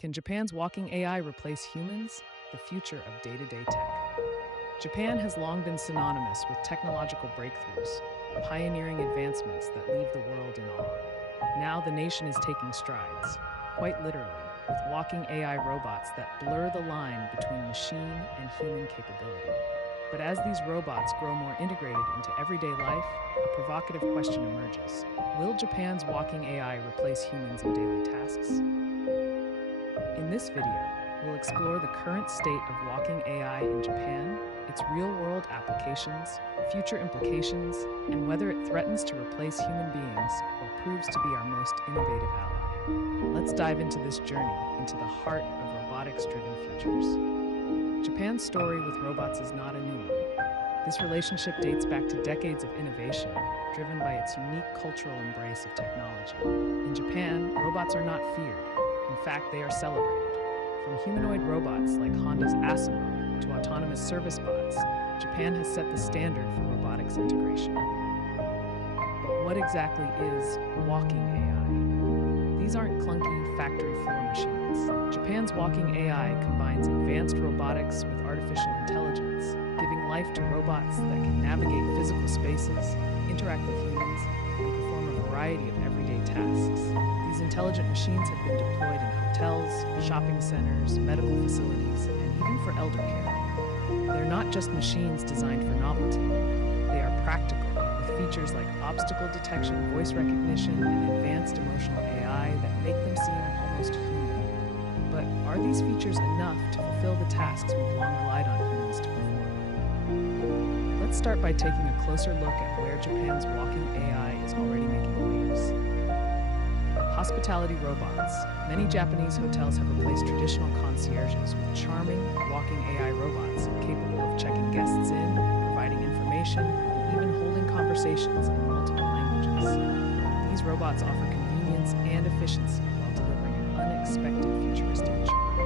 Can Japan's walking AI replace humans? The future of day-to-day tech. Japan has long been synonymous with technological breakthroughs, pioneering advancements that leave the world in awe. Now the nation is taking strides, quite literally, with walking AI robots that blur the line between machine and human capability. But as these robots grow more integrated into everyday life, a provocative question emerges. Will Japan's walking AI replace humans in daily tasks? In this video, we'll explore the current state of walking AI in Japan, its real-world applications, future implications, and whether it threatens to replace human beings or proves to be our most innovative ally. Let's dive into this journey into the heart of robotics-driven futures. Japan's story with robots is not a new one. This relationship dates back to decades of innovation, driven by its unique cultural embrace of technology. In Japan, robots are not feared. In fact, they are celebrated. From humanoid robots like Honda's Asimo to autonomous service bots, Japan has set the standard for robotics integration. But what exactly is walking AI? These aren't clunky factory floor machines. Japan's walking AI combines advanced robotics with artificial intelligence, giving life to robots that can navigate physical spaces, interact with humans, and perform a variety of everyday tasks. These intelligent machines have been deployed in hotels, shopping centers, medical facilities, and even for elder care. They're not just machines designed for novelty. They are practical, with features like obstacle detection, voice recognition, and advanced emotional AI that make them seem almost human. But are these features enough to fulfill the tasks we've long relied on humans to perform? Let's start by taking a closer look at where Japan's walking AI is already making waves. Hospitality robots. Many Japanese hotels have replaced traditional concierges with charming, walking AI robots capable of checking guests in, providing information, and even holding conversations in multiple languages. These robots offer convenience and efficiency while delivering an unexpected futuristic charm.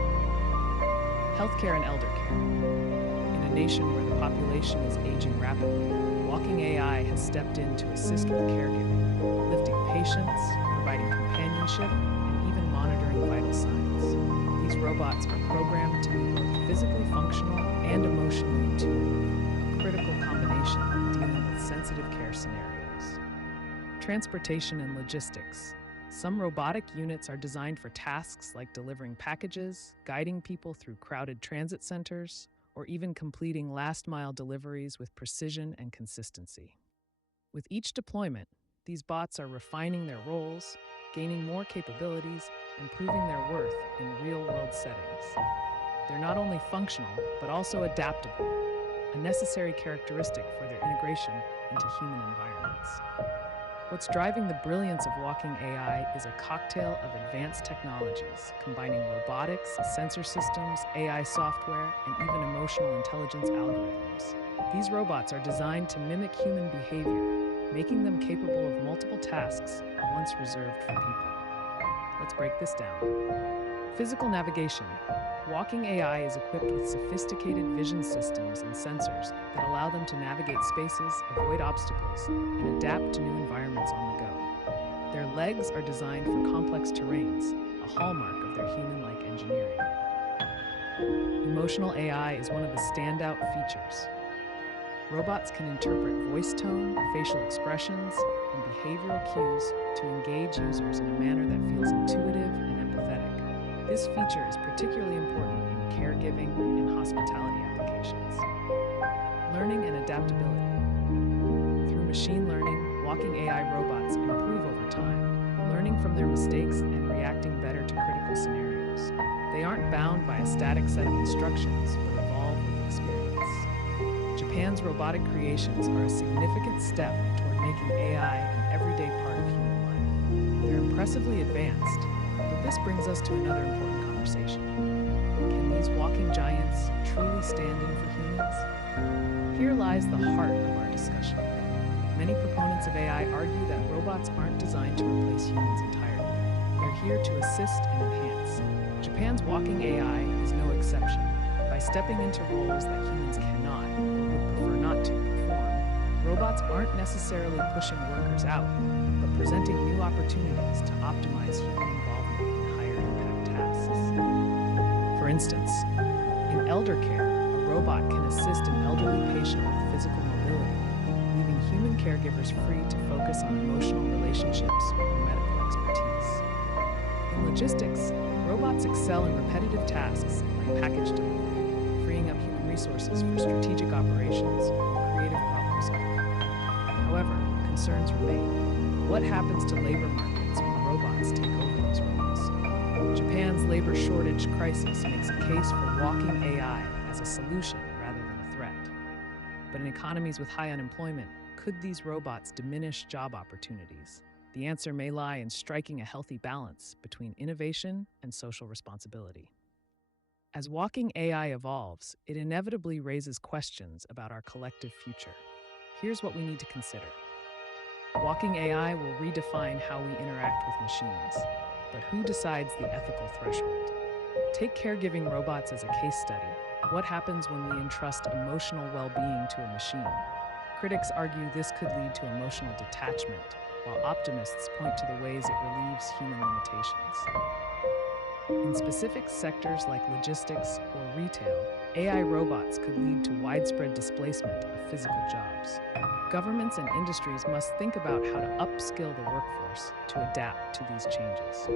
Healthcare and elder care. In a nation where the population is aging rapidly, walking AI has stepped in to assist with caregiving, lifting patients, providing companionship, and even monitoring vital signs. These robots are programmed to be both physically functional and emotionally intuitive, a critical combination when dealing with sensitive care scenarios. Transportation and logistics. Some robotic units are designed for tasks like delivering packages, guiding people through crowded transit centers, or even completing last-mile deliveries with precision and consistency. With each deployment, these bots are refining their roles, gaining more capabilities, and proving their worth in real-world settings. They're not only functional, but also adaptable, a necessary characteristic for their integration into human environments. What's driving the brilliance of walking AI is a cocktail of advanced technologies, combining robotics, sensor systems, AI software, and even emotional intelligence algorithms. These robots are designed to mimic human behavior, making them capable of multiple tasks once reserved for people. Let's break this down. Physical navigation. Walking AI is equipped with sophisticated vision systems and sensors that allow them to navigate spaces, avoid obstacles, and adapt to new environments on the go. Their legs are designed for complex terrains, a hallmark of their human-like engineering. Emotional AI is one of the standout features. Robots can interpret voice tone, facial expressions, and behavioral cues to engage users in a manner that feels intuitive and empathetic. This feature is particularly important in caregiving and hospitality applications. Learning and adaptability. Through machine learning, walking AI robots improve over time, learning from their mistakes and reacting better to critical scenarios. They aren't bound by a static set of instructions, but evolve with experience. Japan's robotic creations are a significant step toward making AI an everyday part of human life. They're impressively advanced, but this brings us to another important conversation. Can these walking giants truly stand in for humans? Here lies the heart of our discussion. Many proponents of AI argue that robots aren't designed to replace humans entirely. They're here to assist and enhance. Japan's walking AI is no exception. By stepping into roles that humans cannot or would prefer not to perform, robots aren't necessarily pushing workers out, but presenting new opportunities to optimize human involvement in higher impact tasks. instance, in elder care, a robot can assist an elderly patient with physical mobility, leaving human caregivers free to focus on emotional relationships or medical expertise. In logistics, robots excel in repetitive tasks like package delivery, freeing up human resources for strategic operations or creative problem solving. However, concerns remain. What happens to labor markets when robots take over these roles? Japan's labor shortage crisis makes a case for walking AI as a solution rather than a threat. But in economies with high unemployment, could these robots diminish job opportunities? The answer may lie in striking a healthy balance between innovation and social responsibility. As walking AI evolves, it inevitably raises questions about our collective future. Here's what we need to consider. Walking AI will redefine how we interact with machines, but who decides the ethical threshold? Take caregiving robots as a case study. What happens when we entrust emotional well-being to a machine? Critics argue this could lead to emotional detachment, while optimists point to the ways it relieves human limitations. In specific sectors like logistics or retail, AI robots could lead to widespread displacement of physical jobs. Governments and industries must think about how to upskill the workforce to adapt to these changes.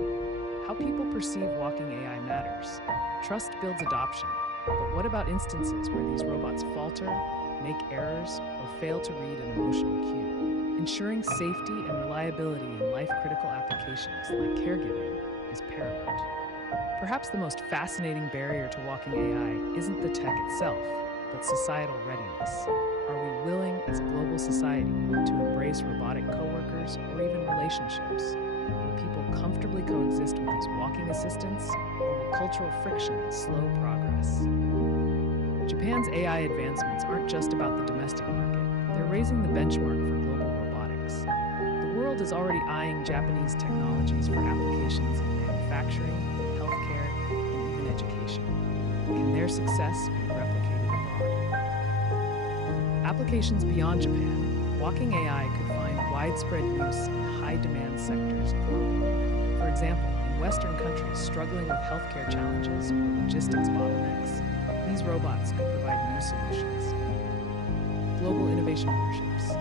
How people perceive walking AI matters. Trust builds adoption, but what about instances where these robots falter, make errors, or fail to read an emotional cue? Ensuring safety and reliability in life-critical applications like caregiving is paramount. Perhaps the most fascinating barrier to walking AI isn't the tech itself, but societal readiness. Are we willing as a global society to embrace robotic coworkers or even relationships? Will people comfortably coexist with these walking assistants, or will cultural friction slow progress? Japan's AI advancements aren't just about the domestic market, they're raising the benchmark for global robotics. The world is already eyeing Japanese technologies for applications in manufacturing, healthcare, and even education. Can their success be replicated abroad? Applications beyond Japan, walking AI could find widespread use in high-demand sectors globally. For example, in Western countries struggling with healthcare challenges or logistics bottlenecks, these robots could provide new solutions. Global innovation partnerships.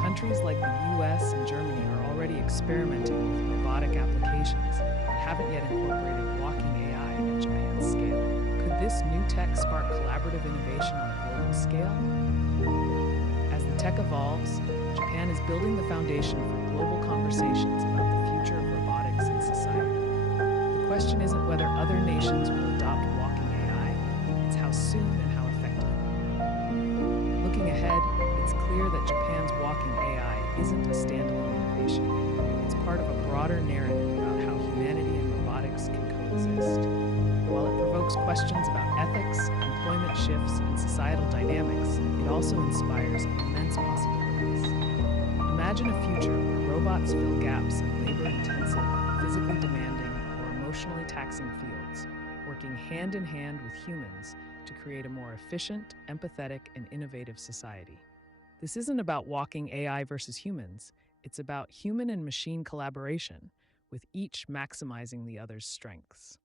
Countries like the US and Germany are already experimenting with robotic applications but haven't yet incorporated walking AI at Japan's scale. Could this new tech spark collaborative innovation on a global scale? As the tech evolves, Japan is building the foundation for global conversations about the future of robotics in society. The question isn't whether other nations will adopt walking AI, it's how soon and how effectively. Looking ahead, it's clear that Japan's walking AI isn't a standalone innovation. It's part of a broader narrative about how humanity and robotics can coexist. While it provokes questions about ethics, employment shifts, and societal dynamics, it also inspires immense possibilities. Imagine a future where robots fill gaps in labor-intensive, physically demanding, or emotionally taxing fields, working hand in hand with humans to create a more efficient, empathetic, and innovative society. This isn't about walking AI versus humans, it's about human and machine collaboration, with each maximizing the other's strengths.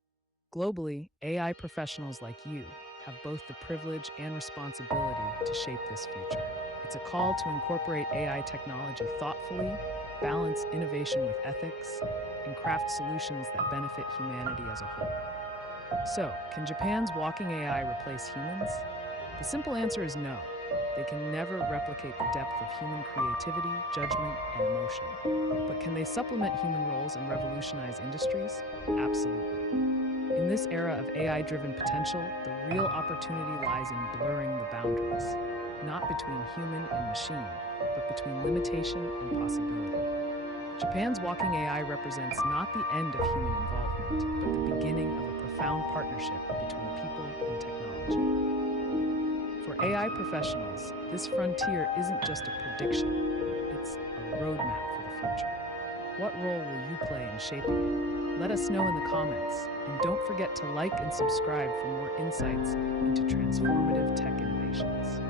Globally, AI professionals like you have both the privilege and responsibility to shape this future. It's a call to incorporate AI technology thoughtfully, balance innovation with ethics, and craft solutions that benefit humanity as a whole. So, can Japan's walking AI replace humans? The simple answer is no. They can never replicate the depth of human creativity, judgment, and emotion. But can they supplement human roles and revolutionize industries? Absolutely. In this era of AI-driven potential, the real opportunity lies in blurring the boundaries, not between human and machine, but between limitation and possibility. Japan's walking AI represents not the end of human involvement, but the beginning of a profound partnership between people and technology. For AI professionals, this frontier isn't just a prediction, it's a roadmap for the future. What role will you play in shaping it? Let us know in the comments, and don't forget to like and subscribe for more insights into transformative tech innovations.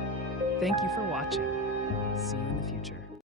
Thank you for watching. See you in the future.